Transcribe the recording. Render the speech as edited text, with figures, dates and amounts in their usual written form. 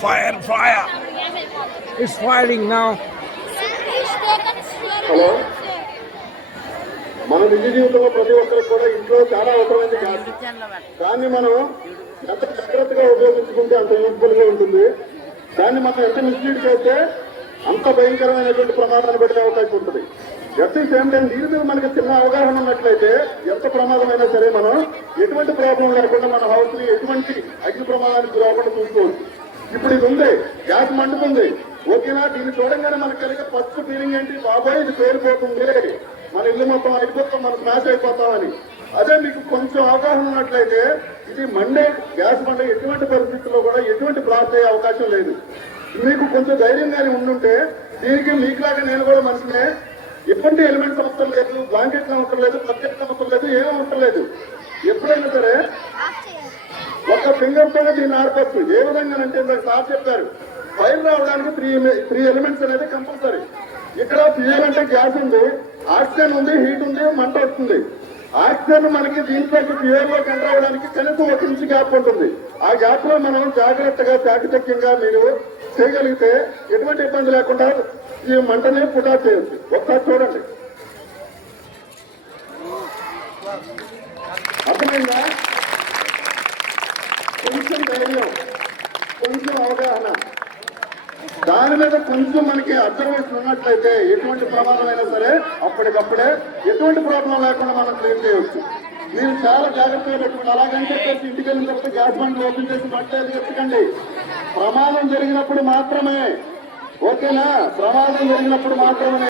Fire! It's firing now. Hello, మన నిజ జీవితంలో ప్రతి ఒక్కరికి కూడా ఇంట్లో చాలా అవసరమైంది గ్యాస్. దాన్ని మనం ఎంత జాగ్రత్తగా ఉపయోగించుకుంటే అంత యూస్ఫుల్ గా ఉంటుంది. దాన్ని మనం ఎంత మిస్లీడ్ చేస్తే అంత భయంకరమైనటువంటి ప్రమాదాన్ని పడే అవకాశం ఉంటుంది. ఎట్ ది సేమ్ టైం దీని మీద మనకి చిన్న అవగాహన ఉన్నట్లయితే ఎంత ప్రమాదమైనా సరే మనం ఎటువంటి ప్రాబ్లం లేకుండా మన హౌస్ ని ఎటువంటి అగ్ని ప్రమాదానికి గురవకుండా చూసుకోవచ్చు. ఇప్పుడు ఇది ఉంది, గ్యాస్ మండుతుంది, ఓకేనా? దీన్ని చూడంగానే మనకు కలిగే ఫస్ట్ ఫీలింగ్ ఏంటి? బాబాయ్ ఇది పేలిపోతుంది, మన ఇల్లు మొత్తం అయిపోతాం, మనం స్మాష్ అయిపోతామని. అదే మీకు కొంచెం అవగాహన ఉన్నట్లయితే ఇది మండే గ్యాస్ మండే ఎటువంటి పరిస్థితుల్లో కూడా ఎటువంటి బ్లాస్ట్ అయ్యే అవకాశం లేదు. మీకు కొంచెం ధైర్యంగానే ఉండుంటే దీనికి మీకులాగా నేను కూడా మనిషినే, ఎటువంటి ఎలిమెంట్స్ అవసరం లేదు, బ్లాంకెట్లు అవసరం లేదు, బకెట్లు అవసరం లేదు, ఏమీ అవసరం లేదు. ఎప్పుడైనా సరే ఒక ఫింగర్ తోనే దీన్ని ఆడపచ్చు. ఏ విధంగా అంటే సార్ చెప్పారు, ఫైర్ రావడానికి త్రీ ఎలిమెంట్స్ అనేది కంపల్సరీ. ఇక్కడ ఫ్యూయల్ అంటే గ్యాస్ ఉంది, ఆక్సిజన్ ఉంది, హీట్ ఉంది, మంట వస్తుంది. ఆక్సిజన్ మనకి దీంట్లో ఫ్యూయల్ లోకి ఎంటర్ అవ్వడానికి కనీసం 1 ఇంచ్ గ్యాప్ ఉంటుంది. ఆ గ్యాప్ లో మనం జాగ్రత్తగా చాకచక్యంగా మీరు చేయగలిగితే ఎటువంటి ఇబ్బంది లేకుండా ఈ మంటని పుటా చేయొచ్చు. ఒకసారి చూడండి, అర్థమైందా? కొంచెం ధైర్యం, కొంచెం అవగాహన, దాని మీద కొంచెం మనకి అబ్జర్వేషన్ ఉన్నట్లయితే ఎటువంటి ప్రమాదం అయినా సరే అప్పటికప్పుడే ఎటువంటి ప్రాబ్లం లేకుండా మనం క్లియర్ చేయవచ్చు. మీరు చాలా జాగ్రత్తగా పెట్టుకోండి. అలాగని చెప్పేసి ఇంటికి వెళ్ళిన తర్వాత గ్యాస్ బండ్ ఓపెన్ చేసి బట్టలు ఎత్తుకండి. ప్రమాదం జరిగినప్పుడు మాత్రమే, ఓకేనా? ప్రమాదం జరిగినప్పుడు మాత్రమే